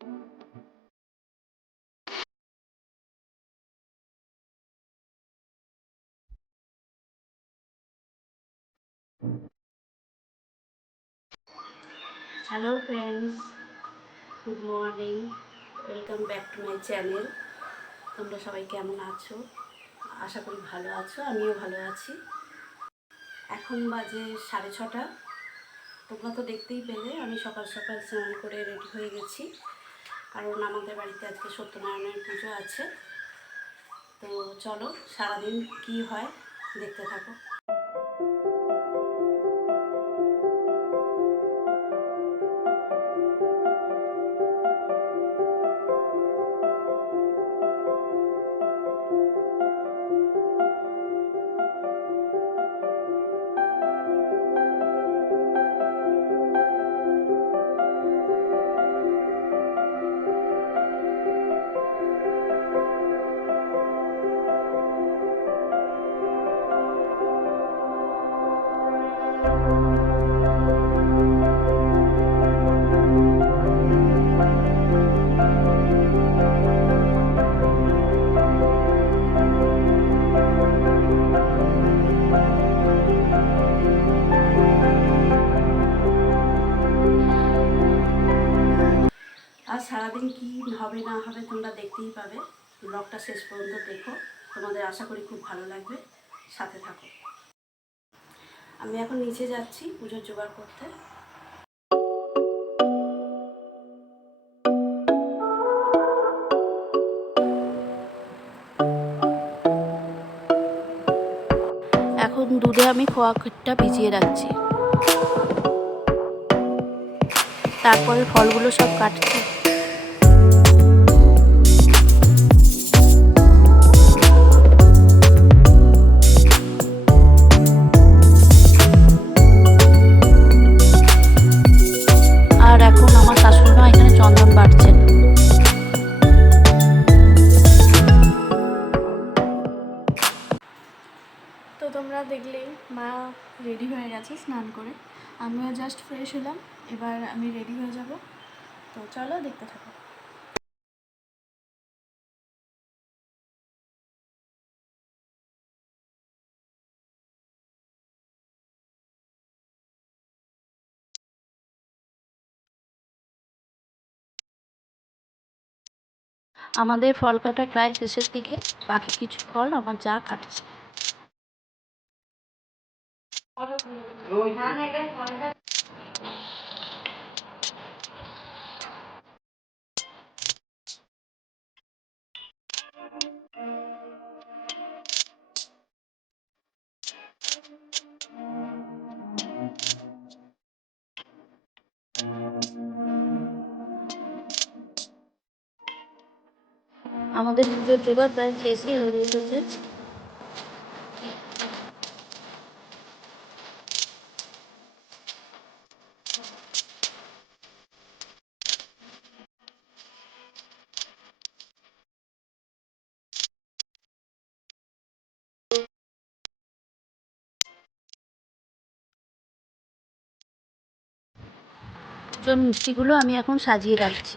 Hello friends, good morning, welcome back to my channel. তোমরা সবাই কেমন আছো? আশা করি ভালো আছো, আমিও ভালো আছি। এখন বাজে 6:30। তোমরা তো দেখতেই পেলে আমি সকাল সকাল স্নান করে রেডি হয়ে গেছি, কারণ আমাদের বাড়িতে আজকে সত্যনারায়ণের পুজো আছে। তো চলো সারাদিন কি হয় দেখতে থাকো। আর সারাদিন কি হবে না হবে তোমরা দেখতেই পাবে। ব্লগটা শেষ পর্যন্ত দেখো, তোমাদের আশা করি খুব ভালো লাগবে, সাথে থাকো। আমি এখন নিচে যাচ্ছি পুজোর জোগাড় করতে। এখন দুধে আমি খোয়া ক্ষীরটা ভিজিয়ে রাখছি, তারপরে ফলগুলো সব কাটছি। আর এখন আমার শাশুড়ি মা এখানে চন্দন বাটছেন। তো তোমরা দেখলেই মা রেডি হয়ে গেছে স্নান করে, আমিও জাস্ট ফ্রেশ হলাম, এবার আমি রেডি হয়ে যাব। তো চলো দেখতে থাকো। আমাদের ফল কাটা প্রায় শেষের দিকে, বাকি কিছু ফল আমার যা কাটছে। আমাদের পুজোর জোগাড় প্রায় শেষই হয়ে এসেছে। পুজোর মিষ্টিগুলো আমি এখন সাজিয়ে রাখছি।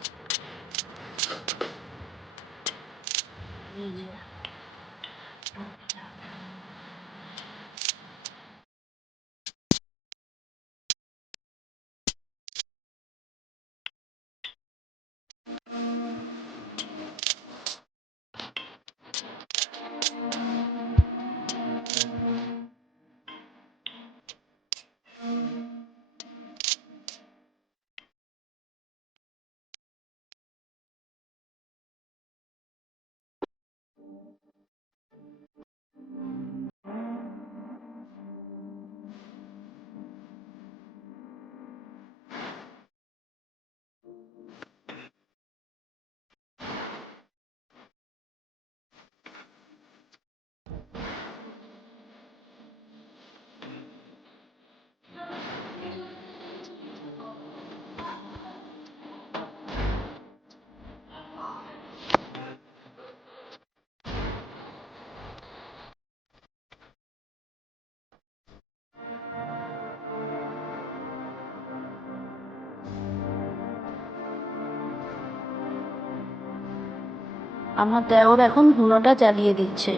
আমার দেওর এখন ধুনোটা জ্বালিয়ে দিচ্ছে।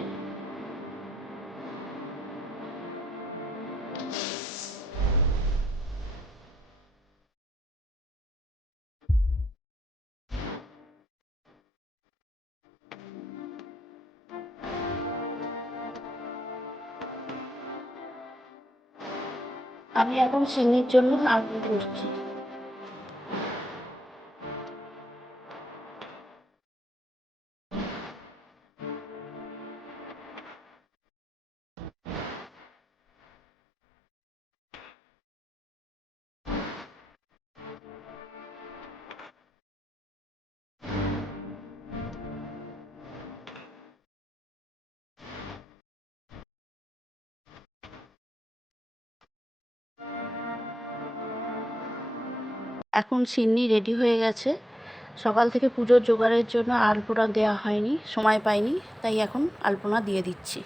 আমি এখন সিন্নির জন্য আলু করছি। এখন সিন্নি রেডি হয়ে গেছে। সকাল থেকে পুজোর জোগাড়ের জন্য আলপনা দেওয়া হয়নি, সময় পাইনি, তাই এখন আলপনা দিয়ে দিচ্ছি।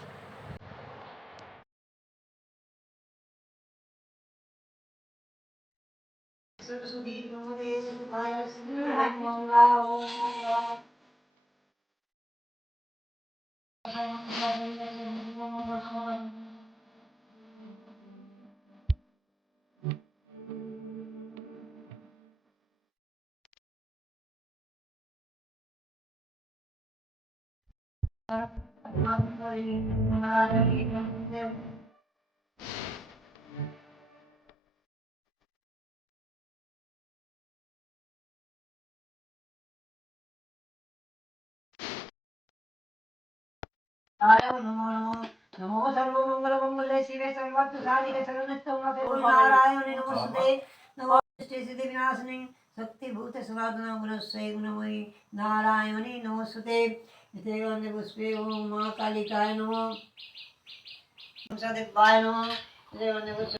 नमो सर्वमंगलमंगले शिवे सर्वार्थसाधिके शरण्यस्त्वं नारायणे नमस्ते नमो सिद्धि विनाशिने शक्तिभूत सनातन गुणस्यै गुणमयी नारायणे नमस्ते इति गन्धे पुष्पे ओम मां कालिकाय नमः सदेवाय नमः इति गन्धे पुष्पे।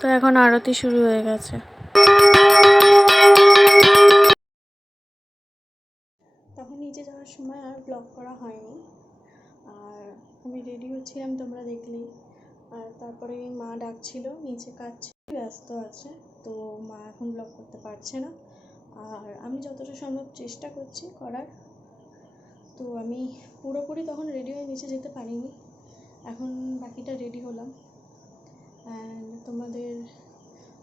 তো এখন আরতি শুরু হয়ে গেছে। তখন নিচে যাওয়ার সময় আর ব্লগ করা হয়নি, আর আমি রেডি হচ্ছিলাম, তোমরা দেখলেই। আর তারপরে মা ডাকছিল, নিচে কাজ ছিল, ব্যস্ত আছে, তো মা এখন ব্লগ করতে পারছে না। আর আমি যতটা সম্ভব চেষ্টা করছি করার। তো আমি পুরোপুরি তখন রেডি হয়ে নিচে যেতে পারিনি, এখন বাকিটা রেডি হলাম। অ্যান্ড তোমাদের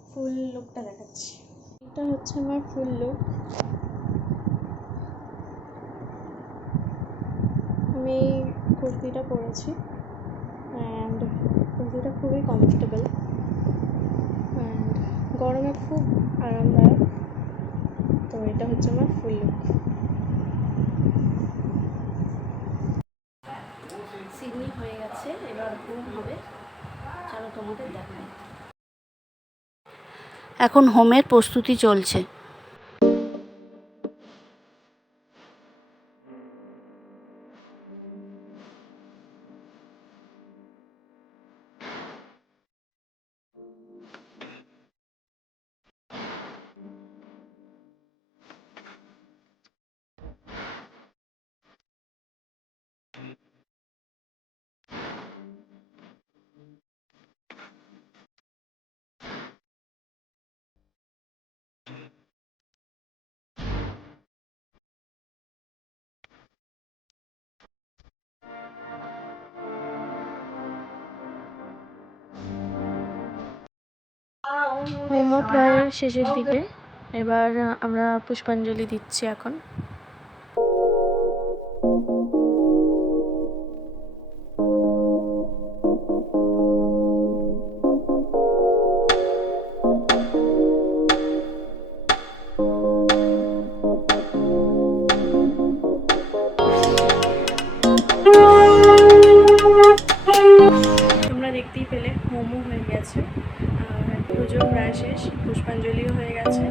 ফুল লুকটা দেখাচ্ছি। এটা হচ্ছে আমার ফুল লুক। আমি কুর্তিটা পরেছি, অ্যান্ড কুর্তিটা খুবই কমফোর্টেবল অ্যান্ড গরমে খুব আরামদায়ক। তো এটা হচ্ছে আমার ফুল লুক। সিন্নি হয়ে গেছে, এবার হোম হবে। চলো তোমাদের দেখাই। এখন হোমের প্রস্তুতি চলছে। হোমও প্রায় শেষের দিকে, এবার আমরা পুষ্পাঞ্জলি দিচ্ছি এখন। তোমরা দেখতেই পেলে হোমও হয়ে গেছে, আর পুজো প্রায় শেষ, পুষ্পাঞ্জলিও হয়ে গেছে।